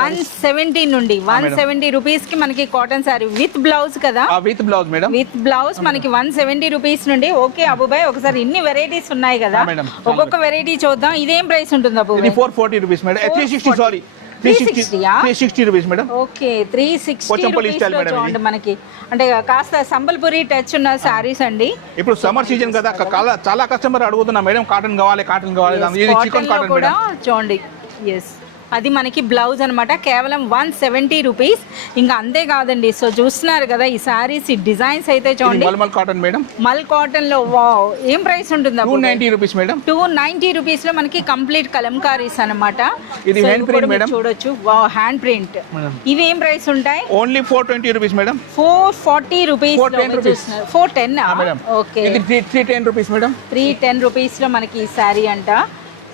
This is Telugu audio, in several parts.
170 నుండి 170 రూపీస్ కి మనకి కాటన్ సారీ విత్ బ్లౌజ్ కదా, with blouse madam, with blouse మనకి 170 రూపీస్ నుండి. ఓకే అబుబాయ్, ఒకసారి ఇన్ని వెరైటీస్ ఉన్నాయి కదా, ఒక్కొక్క వెరైటీ చూద్దాం. ఇదేం ప్రైస్ ఉంటుంది అబుబాయ్? 440 rupees madam, 360 sorry 360 rupees madam. Okay 360 rupees లో చూడండి మనకి, అంటే కాస్త సంబల్పురి టచ్ ఉన్న సారీస్ అండి. ఇప్పుడు సమ్మర్ సీజన్ కదా, చాలా కస్టమర్ అడుగుతున్నా మేడం కాటన్ కావాలి కాటన్ కావాలి, ఇది చికెన్ కాటన్ కూడా చూడండి. ఎస్, అది మనకి బ్లౌజ్ అనమాట, కేవలం 170 రూపీస్. ఇంకా అంతే కాదండి, సో చూస్తున్నారు కదా ఈ సారీస్, ఈ డిజైన్స్ అయితే చూడండి. మల్ కాటన్ మేడం, మల్ కాటన్ లో వావ్, ఏం ప్రైస్ ఉంటుంది? 290 రూపీస్ మేడం. 290 రూపీస్ లో మనకి కంప్లీట్ కలంకారీస్ అన్నమాట. ఇది హ్యాండ్ ప్రింట్ మేడం, చూడొచ్చు. Wow, hand print. ఇవి ఏం ప్రైస్ ఉంటాయి? Only 420 rupees madam. 440 rupees, 410 madam. Okay, ఇది 310 రూపీస్ మేడం. 310 రూపీస్ లో మనకి ఈ సారీ అంట.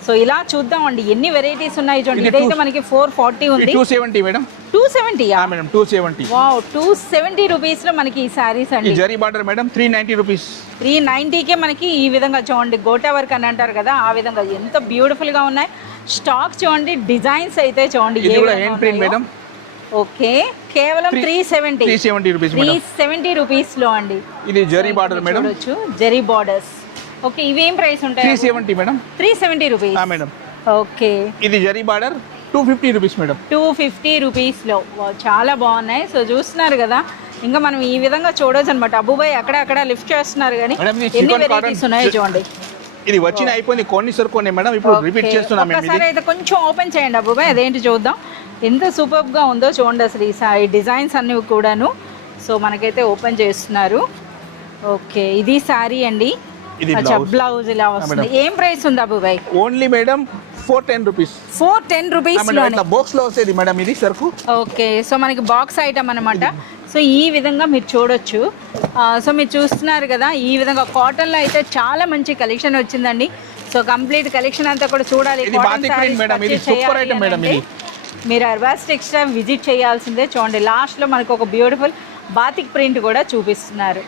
సో ఇలా చూద్దాం అండి, ఎన్ని వెరైటీస్ ఉన్నాయి చూడండి. ఇదైతే మనకి 440 ఉంది. 270 మేడం. 270 మేడం, 270. వావ్, 270 రూపీస్ లో మనకి ఈ సారీస్ అండి. Zari border madam, 390 rupees. 390 కే మనకి ఈ విధంగా చూడండి, గోటా వర్క్ అని అంటారు కదా, ఆ విధంగా ఎంత బ్యూటిఫుల్ గా ఉన్నాయి. స్టాక్ చూడండి, డిజైన్స్ అయితే చూడండి. ఇది కూడా హ్యాండ్ ప్రింట్ మేడం. ఓకే, కేవలం 370 రూపీస్ మేడం. 370 రూపీస్ లో అండి. ఇది జరీ బార్డర్ మేడం, చూడొచ్చు, జరీ బార్డర్స్. ఓకే, ఇవి ఏం ప్రైస్ ఉంటాయి? 370 మేడం. 370 rupees madam. ఓకే, ఇది zari border 250 rupees madam. 250 rupees లో చాలా బాగున్నాయి. సో చూస్తున్నారు కదా, ఇంకా మనం ఈ విధంగా చూడొచ్చు అనమాట. అబ్బుబాయ్ అక్కడ లిఫ్ట్ చేస్తున్నారు కానీ ఎన్ని వెరైటీస్ ఉన్నాయో చూడండి. ఇది వచ్చిన అయిపోయింది, కొన్ని సరుకునే మేడం, ఇప్పుడు రిపీట్ చేస్తున్నాం. ఒకసారి అయితే కొంచెం ఓపెన్ చేయండి అబ్బుబాయ్, అదేంటి చూద్దాం. ఎంత సూపర్ గా ఉందో చూడండి అసలు ఈ డిజైన్స్ అన్ని కూడాను. సో మనకైతే ఓపెన్ చేస్తున్నారు. ఓకే, ఇది సారీ అండి, బ్లౌజ్ ఇలా వస్తుంది. ఏం ప్రైస్ ఉంది అబ్బుబాయ్? Only madam 410 rupees. 410 rupees box లో వస్తుంది మేడం ఇది సరుకు. ఓకే, సో మనకి బాక్స్ ఐటమ్ అనమాట. సో ఈ విధంగా మీరు చూడొచ్చు. సో మీరు చూస్తున్నారు కదా, ఈ విధంగా కాటన్ లో అయితే చాలా మంచి కలెక్షన్ వచ్చిందండి. సో కంప్లీట్ కలెక్షన్ అంతా కూడా చూడాలి. మీరు అర్బాస్ టెక్స్టైల్ విజిట్ చేయాల్సిందే. చూడండి, లాస్ట్ లో మనకు ఒక బ్యూటిఫుల్ బాతిక్ ప్రింట్ కూడా చూపిస్తున్నారు.